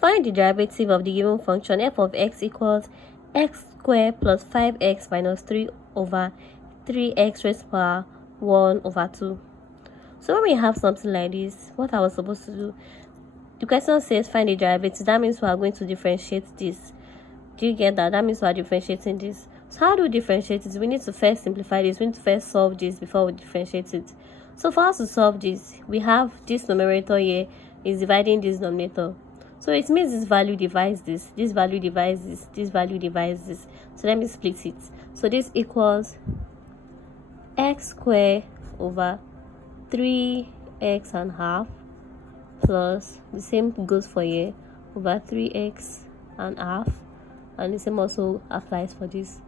Find the derivative of the given function f of x equals x squared plus 5x minus 3 over 3x raised to power 1 over 2. So when we have something like this, what I was supposed to do, the question says find the derivative. That means we are going to differentiate this. Do you get that? That means we are differentiating this. So how do we differentiate it? We need to first simplify this. We need to first solve this before we differentiate it. So for us to solve this, we have this numerator here is dividing this denominator. So it means this value divides this value divides this value divides this. So let me split it. So this equals x squared over 3x and half plus the same goes for here over 3x and half, and the same also applies for this.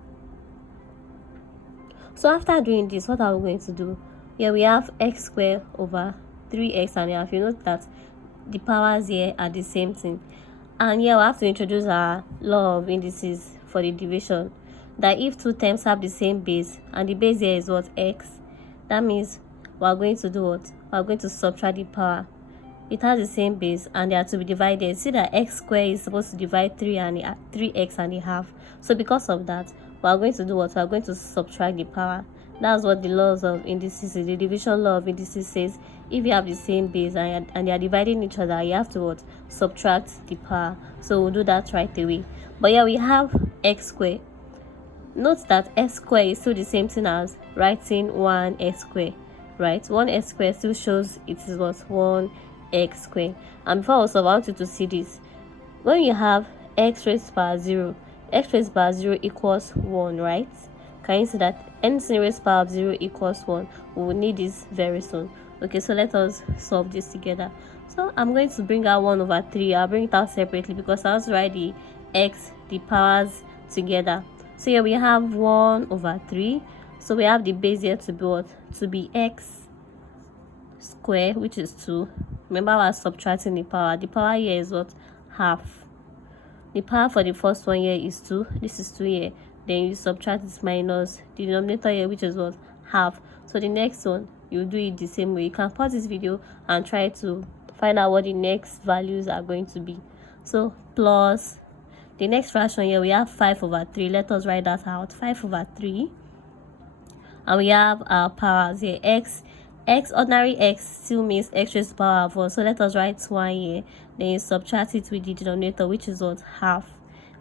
So after doing this, what are we going to do? Here we have x squared over 3x and a half. You note that the powers here are the same thing, and here we have to introduce our law of indices for the division, that if two terms have the same base and the base here is what, x, that means we are going to do what? We are going to subtract the power. It has the same base and they are to be divided. See that x squared is supposed to divide 3x and a half. So because of that, we are going to do what? We are going to subtract the power. That's what the laws of indices, the division law of indices says. If you have the same base and they are dividing each other, you have to what? Subtract the power. So we'll do that right away. But yeah, we have x squared. Note that x squared is still the same thing as writing 1x squared, right? 1x squared still shows it is what? 1x squared. And before also, I want you to see this. When you have x raised to power 0, x raised to power 0 equals 1, right? Can you see that anything raised to power of 0 equals 1? We will need this very soon. Okay, so let us solve this together. So I'm going to bring out 1 over 3. I'll bring it out separately because I want to write the powers together. So here we have 1 over 3. So we have the base here to be what? To be x squared, which is 2. Remember, we're subtracting the power. The power here is what? Half. The power for the first one here is 2. This is 2 here. Then you subtract this minus the denominator here, which is what? Half. So the next one, you do it the same way. You can pause this video and try to find out what the next values are going to be. So plus the next fraction here, we have 5 over 3. Let us write that out. 5 over 3. And we have our powers here. X, ordinary x still means x raised to the power of 1. So let us write 1 here. Then you subtract it with the denominator, which is what? Half.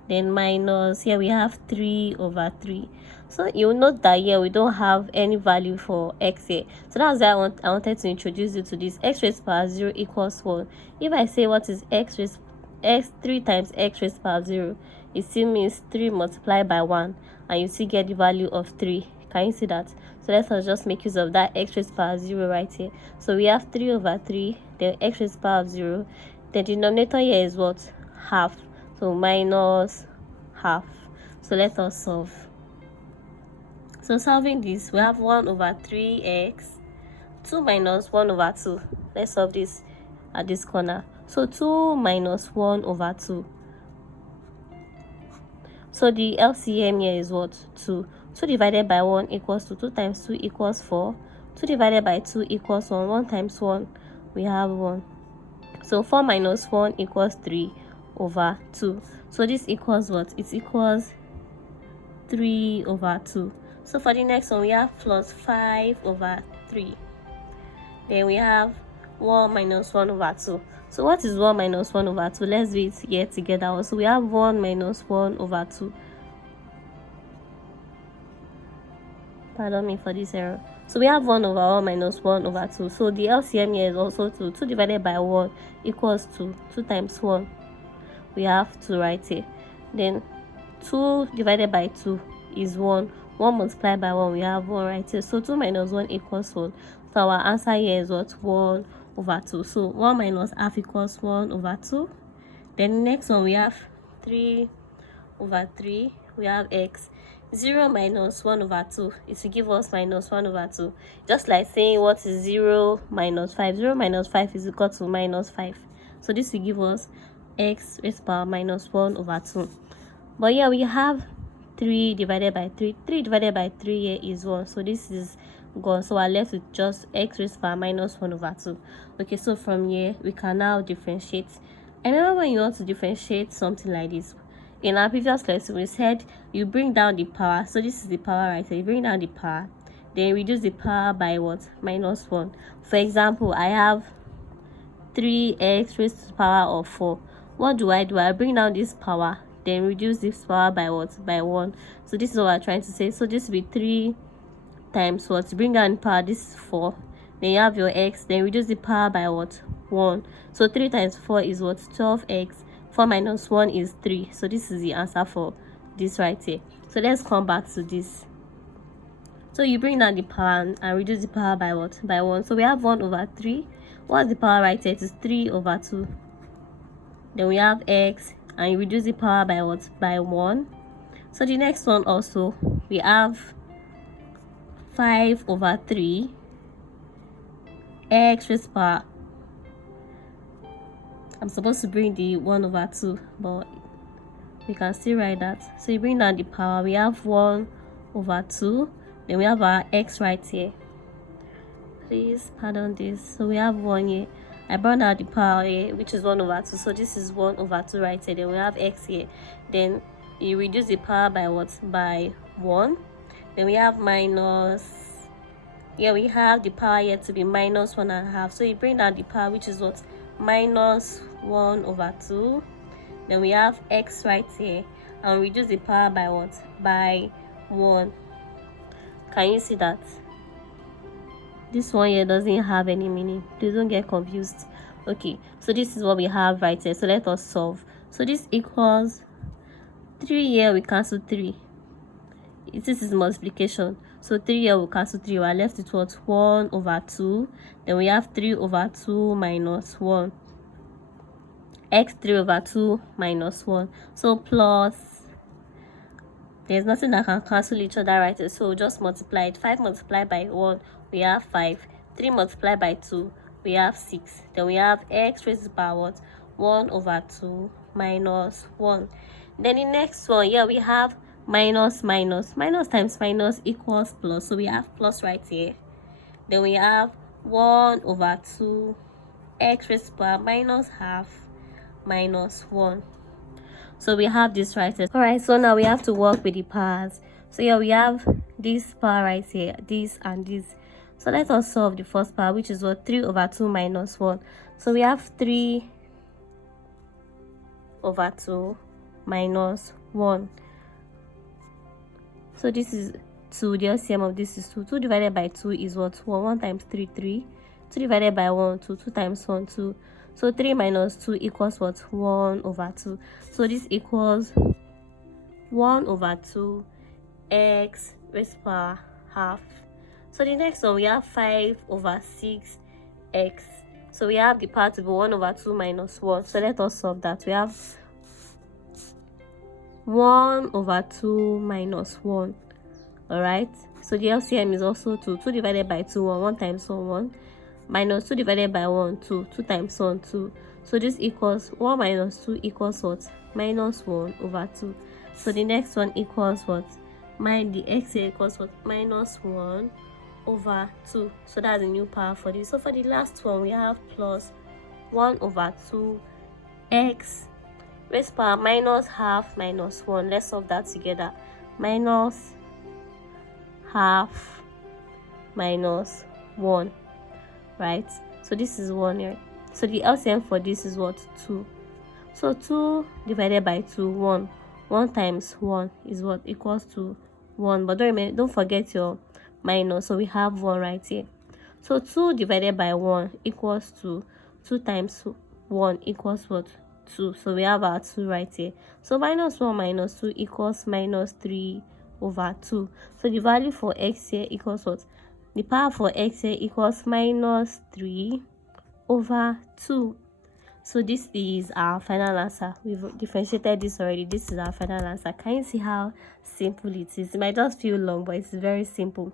Then minus, here we have 3 over 3. So you'll note that here we don't have any value for x here. So that's why I wanted to introduce you to this. X raised to the power 0 equals 1. If I say what is 3 times x raised to the power 0, it still means 3 multiplied by 1, and you still get the value of 3. Can you see that? So let us just make use of that x raised to the power 0 right here. So we have 3 over 3, then x raised to the power of 0. The denominator here is what? Half. So minus half. So let us solve. So solving this, we have 1 over 3x, 2 minus 1 over 2. Let's solve this at this corner. So 2 minus 1 over 2. So the LCM here is what? 2. 2 divided by 1 equals to 2 times 2 equals 4. 2 divided by 2 equals 1. 1 times 1, we have 1. So 4 minus 1 equals 3 over 2. So this equals what? It equals 3 over 2. So for the next one, we have plus 5 over 3. Then we have 1 minus 1 over 2. So what is 1 minus 1 over 2? Let's do it here together. So we have 1 minus 1 over 2. Pardon me for this error. So we have 1 over 1 minus 1 over 2. So the LCM here is also 2. 2 divided by 1 equals 2. 2 times 1, we have 2 right here. Then 2 divided by 2 is 1. 1 multiplied by 1, we have 1 right here. So 2 minus 1 equals 1. So our answer here is what? 1 over 2. So 1 minus half equals 1 over 2. Then the next one, we have 3 over 3. We have x. 0 minus 1 over 2 is to give us minus 1 over 2. Just like saying what is 0 minus 5. 0 minus 5 is equal to minus 5. So this will give us x raised to the power minus 1 over 2. But here we have 3 divided by 3. 3 divided by 3 here is 1. So this is gone. So we're left with just x raised to the power minus 1 over 2. Okay, so from here, we can now differentiate I remember when you want to differentiate something like this, in our previous lesson we said you bring down the power. So this is the power right here. You bring down the power, then reduce the power by what? -1. For example, I have 3x raised to the power of 4. What do? I bring down this power, then reduce this power by what? By 1. So this is what we're trying to say. So this will be 3 times what? Bring down the power, this is 4. Then you have your x, then reduce the power by what? 1. So 3 times 4 is what? 12x. 4 minus 1 is 3. So this is the answer for this right here. So let's come back to this. So you bring down the power and reduce the power by what? By 1. So we have 1 over 3. What's the power right here? It is 3 over 2. Then we have x, and you reduce the power by what? By 1. So the next one also, we have 5 over 3 x raised to power. I'm supposed to bring the 1 over 2, but we can still write that. So you bring down the power, we have 1 over 2. Then we have our x right here. Please pardon this. So we have 1 here. I brought down the power here, which is 1 over 2. So this is 1 over 2 right here. Then we have x here. Then you reduce the power by what? By 1. Then we have minus. Here we have the power here to be -1.5. So you bring down the power, which is what? -1 over 2. Then we have x right here. And reduce the power by what? By 1. Can you see that? This one here doesn't have any meaning. Please don't get confused. Okay, so this is what we have right here. So let us solve. So this equals 3 here, we cancel 3. This is multiplication. So 3 here will cancel 3. We are left with what? 1 over 2. Then we have 3 over 2 minus 1. X 3 over 2 minus 1. So plus, there's nothing that can cancel each other right here. So just multiply it. 5 multiplied by 1, we have 5. 3 multiplied by 2, we have 6. Then we have x raised to the power what? 1 over 2 minus 1. Then the next one, here we have minus times minus equals plus. So we have plus right here. Then we have 1 over 2 x raised to the power minus half minus 1. So we have this right here. Alright, so now we have to work with the powers. So here we have this power right here, this and this. So let us solve the first power, which is what? 3 over 2 minus 1. So we have 3 over 2 minus 1. So this is 2. The LCM of this is 2. 2 divided by 2 is what? 1. 1 times 3, 3. 2 divided by 1, 2. 2 times 1, 2. So 3 minus 2 equals what? 1 over 2. So this equals 1 over 2 x raised to the power half. So the next one, we have 5 over 6 x. So we have the power to be 1 over 2 minus 1. So let us solve that. We have 1 over 2 minus 1. Alright. So the LCM is also 2. 2 divided by 2, 1. 1 times 1, 1. Minus 2 divided by 1, 2. 2 times 1, 2. So this equals 1 minus 2 equals what? Minus 1 over 2. So the next one equals what? The x here equals what? Minus 1 over 2. So that's a new power for this. So for the last one, we have plus 1 over 2 x raised to the power minus half minus 1. Let's solve that together. Minus half minus 1. Right? So this is 1 here. So the LCM for this is what? 2. So 2 divided by 2, 1. 1 times 1 is what? Equals to 1. But don't forget your minus. So we have 1 right here. So 2 divided by 1 equals to 2 times 1 equals what? 2. So we have our 2 right here. So minus 1 minus 2 equals minus 3 over 2. So the value for x here equals what? The power for x here equals minus 3 over 2. So this is our final answer. We've differentiated this already. This is our final answer. Can you see how simple it is? It might just feel long, but it's very simple.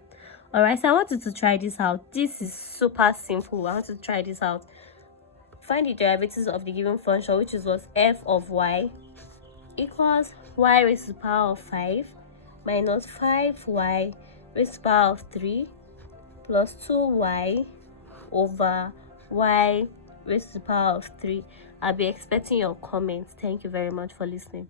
Alright, so I want you to try this out. This is super simple. I want you to try this out. Find the derivatives of the given function, which is what? F of y equals y raised to the power of 5 minus 5y raised to the power of 3 plus 2y over y raised to the power of 3. I'll be expecting your comments. Thank you very much for listening.